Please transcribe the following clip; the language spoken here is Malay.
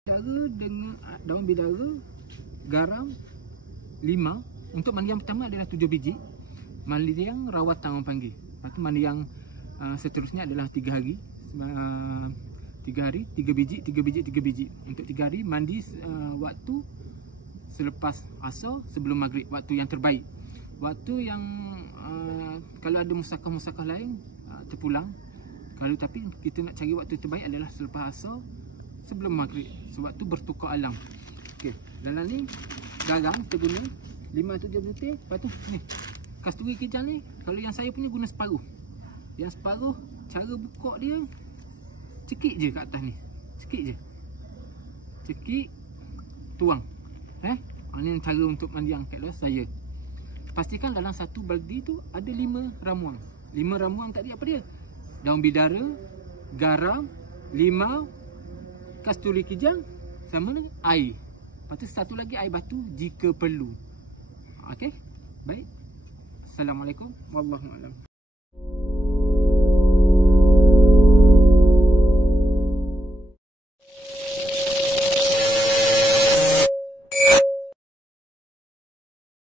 Cara dengan daun bidara, garam 5. Untuk mandi yang pertama adalah 7 biji. Mandi yang rawatan orang panggil. Lepas tu mandi yang seterusnya adalah 3 hari. 3 hari, 3 biji, 3 biji, 3 biji. Untuk 3 hari mandi waktu selepas asar sebelum maghrib, waktu yang terbaik. Waktu yang kalau ada musakah-musakah lain terpulang. Kalau tapi kita nak cari waktu terbaik adalah selepas asar sebelum maghrib. Sebab tu bertukar alam. Okey, dalam ni garam kita guna 5-7 butir. Lepas tu ni kasturi kijang ni, kalau yang saya punya guna separuh. Yang separuh cara buka dia cekik je kat atas ni. Cekik je. Cekik, tuang. Ini cara untuk mandi angkat lah saya. Pastikan dalam satu baldi tu ada 5 ramuan. 5 ramuan tadi apa dia? Daun bidara, garam, 5 kasturi kijang sama dengan air. Lepas tu satu lagi air batu jika perlu. Okey? Baik. Assalamualaikum warahmatullahi wabarakatuh.